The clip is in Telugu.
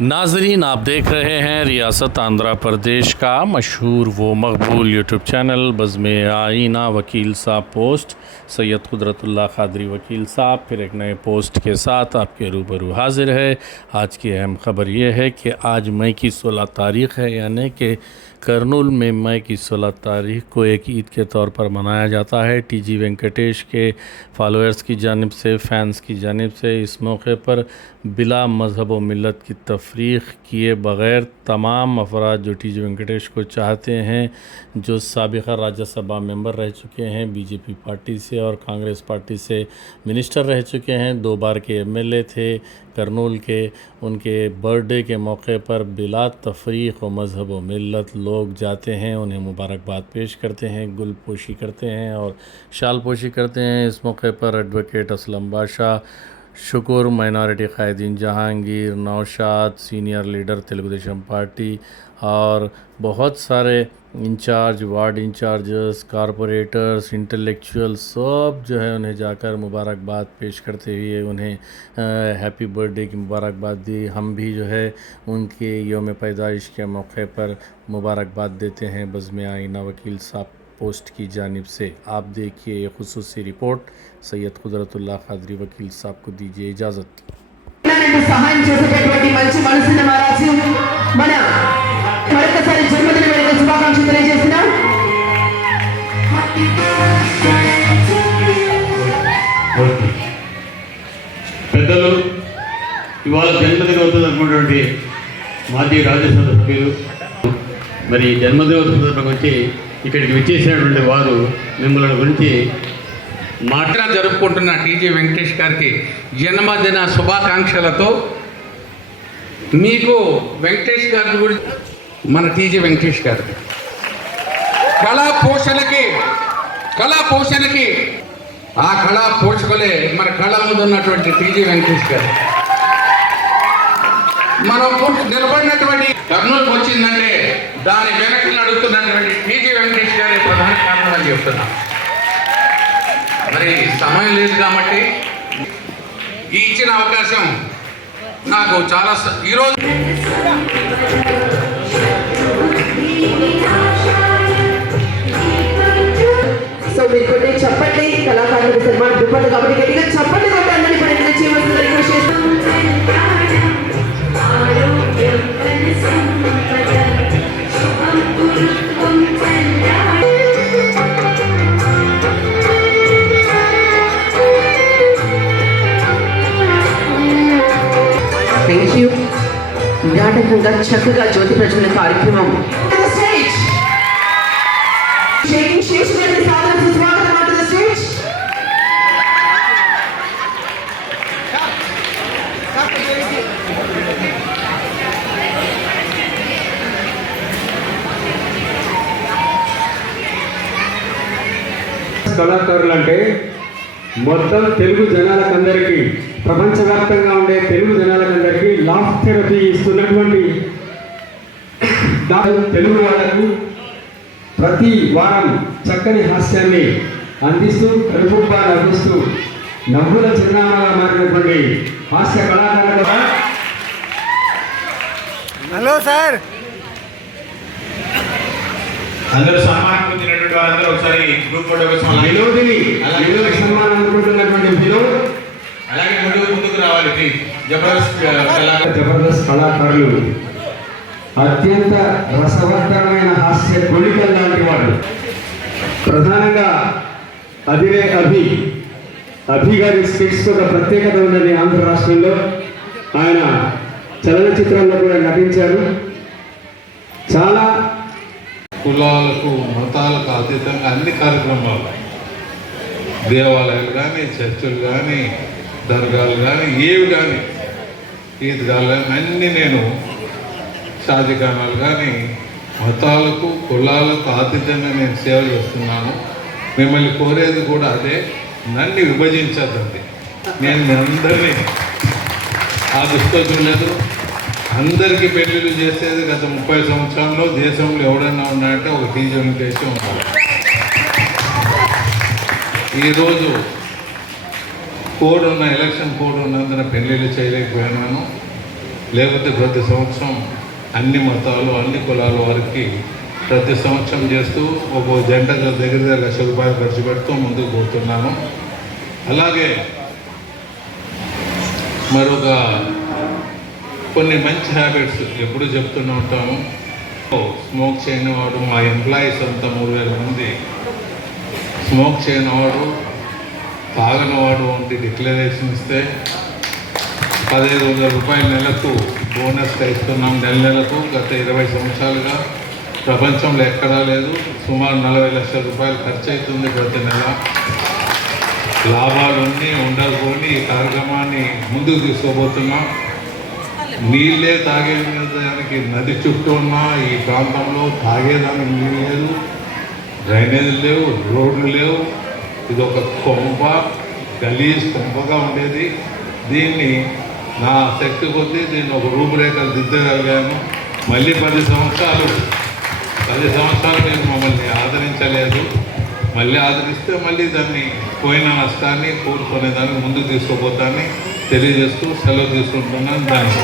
ناظرین، آپ دیکھ رہے ہیں ریاست آندھرا پردیش کا مشہور و مقبول یوٹیوب چینل بزم آئینہ وکیل صاحب پوسٹ، سید قدرت اللہ قادری وکیل صاحب، پھر ایک نئے پوسٹ کے ساتھ آپ کے روبرو حاضر ہے۔ آج کی اہم خبر یہ ہے کہ آج مئی کی سولہ تاریخ ہے یعنی کہ کرنول میں مئی کی سولہ تاریخ کو ایک عید کے طور پر منایا جاتا ہے۔ ٹی جی وینکٹیش کے فالوئرز کی جانب سے فینس کی جانب سے اس موقع پر بلا مذہب و ملت کی تفریق کیے بغیر تمام افراد جو ٹی جی وینکٹیش کو چاہتے ہیں، جو سابقہ راجیہ سبھا ممبر رہ چکے ہیں، بی جے پی پارٹی سے اور کانگریس پارٹی سے منسٹر رہ چکے ہیں۔ دو بار کے ایم ایل اے تھے۔ کرنول کے، ان کے برتھ ڈے کے موقع پر بلا تفریق و مذہب و ملت لوگ جاتے ہیں، انہیں مبارکباد پیش کرتے ہیں، گل پوشی کرتے ہیں اور شال پوشی کرتے ہیں۔ اس موقع پر ایڈوکیٹ اسلم بادشاہ شکر، مائنارٹی قائدین جہانگیر، نوشاد، سینئر لیڈر تلگو دیشم پارٹی اور بہت سارے انچارج، وارڈ انچارجز، کارپوریٹرز انٹلیکچوئل سب جو ہے انہیں جا کر مبارکباد پیش کرتے ہوئے انہیں ہیپی برتھ ڈے کی مبارکباد دی۔ ہم بھی جو ہے ان کے یوم پیدائش کے موقع پر مبارکباد دیتے ہیں۔ بزم آئینہ وکیل صاحب۔ पोस्ट की जानिब से आप देखिए ये खसूसी रिपोर्ट सैयद कुदरतुल्लाह खादरी वकील साहब को दीजिए इजाज़त పిల్లలకు సహాయం చేసేటటువంటి మంచి మనసున్న మహారాజు మన మరొకసారి జన్మదిన వేడుక శుభాకాంక్షలు తెలియజేసిన ఓకే. పెద్దలు ఇవాళ జన్మదినోత్సవం అనుకున్నటువంటి మాజీ రాజ్యసభ సభ్యులు మరి జన్మదినోత్సవం సందర్భంగా వచ్చి ఇక్కడికి విచ్చేసినటువంటి వారు మిమ్మల్ని గురించి మాట జరుపుకుంటున్న టీజీ వెంకటేష్ గారికి జన్మదిన శుభాకాంక్షలతో మీకు వెంకటేష్ గారి గురించి మన టీజీ వెంకటేష్ గారు. కళా పోషణకి కళా పోషణకి ఆ కళా పోషకులే మన కళ ముందు ఉన్నటువంటి టీజీ వెంకటేష్ గారు. మనం కూర్చు- నిలబడినటువంటి కర్నూలుకు వచ్చిందంటే దాని వెనక్కి నడుస్తున్నటువంటి టీజీ వెంకటేష్ గారి ప్రధాన కారణం అని చెప్తున్నాం. మరి సమయం లేదు కాబట్టి ఈ ఇచ్చిన అవకాశం నాకు చాలా ఈరోజు థ్యాంక్ యూ నాటకంగా చక్కగా జ్యోతి ప్రజ్వలన కార్యక్రమం. కళాకారులు అంటే మొత్తం తెలుగు జనాలకందరికీ ప్రపంచవ్యాప్తంగా ఉండే తెలుగు జనాలకందరికీ లాఫ్ థెరపీ ఇస్తున్నటువంటి తెలుగు వాళ్ళకు ప్రతి వారం చక్కని హాస్యాన్ని అందిస్తూ కనుపుబ్బా నవ్విస్తూ నవ్వుల చిరునామాగా మారినటువంటి హాస్య కళాకారులు హలో సార్. అందరూ సన్మానం పొందినటువంటి వారందరూ ఒకసారి గ్రూప్ ఫోటో వినోదిని వినోద సన్మానం జబర్దస్త్ కళాకారులు. అత్యంత రసవత్తరమైన హాస్య కొలికల్ లాంటి వాడు ప్రధానంగా అభిరే అభి అభి గారి స్కిట్స్ ఒక ప్రత్యేకత ఉన్నది ఆంధ్ర రాష్ట్రంలో ఆయన చలనచిత్రంలో కూడా నటించారు. చాలా కులాలకు మతాలకు అతీతంగా అన్ని కార్యక్రమాలు. దేవాలయాలు కానీ చర్చలు కానీ దర్గాలు కానీ ఏవి కానీ ఈద్గాలు కానీ అన్నీ నేను షాదిఖానాలు కానీ మతాలకు కులాలకు ఆతిథ్యంగా నేను సేవ చేస్తున్నాను. మిమ్మల్ని కోరేది కూడా అదే. నన్ను విభజించద్దండి. నేను మీ అందరినీ ఆ దృష్టితో చూడలేదు అందరికీ పెళ్ళిళ్ళు చేసేది గత ముప్పై సంవత్సరాల్లో దేశంలో ఎవడన్నా ఉన్నాయంటే ఒక టీజర్ని చేసి ఉంటారు ఈరోజు కోడ్ ఉన్న ఎలక్షన్ కోడ్ ఉన్నందున పెళ్ళిళ్ళు చేయలేకపోయినాను. లేకపోతే ప్రతి సంవత్సరం అన్ని మతాలు అన్ని కులాల వారికి ప్రతి సంవత్సరం చేస్తూ ఒక జంట దగ్గర దగ్గర లక్ష రూపాయలు ఖర్చు పెడుతూ ముందుకు పోతున్నాను. అలాగే మరొక కొన్ని మంచి హ్యాబిట్స్ ఎప్పుడు చెప్తూనే ఉంటాము. స్మోక్ చేయని వాడు మా ఎంప్లాయీస్ అంతా మూడు వేల మంది. స్మోక్ చేయని తాగనివాడు వంటి డిక్లరేషన్ ఇస్తే పదహైదు వందల రూపాయల నెలకు బోనస్గా ఇస్తున్నాం నెల నెలకు. గత ఇరవై సంవత్సరాలుగా ప్రపంచంలో ఎక్కడా లేదు. సుమారు నలభై లక్షల రూపాయలు ఖర్చు అవుతుంది ప్రతి నెల. లాభాలున్నీ ఉండకపోని ఈ కార్యక్రమాన్ని ముందుకు తీసుకోబోతున్నాం నీళ్ళే తాగేదానికి నది చుట్టూ ఉన్న ఈ ప్రాంతంలో తాగేదానికి నీళ్ళు లేదు డ్రైనేజీలు లేవు రోడ్లు లేవు. ఇది ఒక కొంప గలీజ్ కొంపగా ఉండేది. దీన్ని నా శక్తి కొద్దీ దీన్ని ఒక రూపురేఖలు దిద్దగలిగాను. మళ్ళీ పది సంవత్సరాలు పది సంవత్సరాలు నేను మమ్మల్ని ఆదరించలేదు. మళ్ళీ ఆదరిస్తే మళ్ళీ దాన్ని పోయిన నష్టాన్ని కోరుకునే దాన్ని ముందుకు తీసుకోపోతాన్ని తెలియజేస్తూ సెలవు తీసుకుంటున్నాను. దాన్ని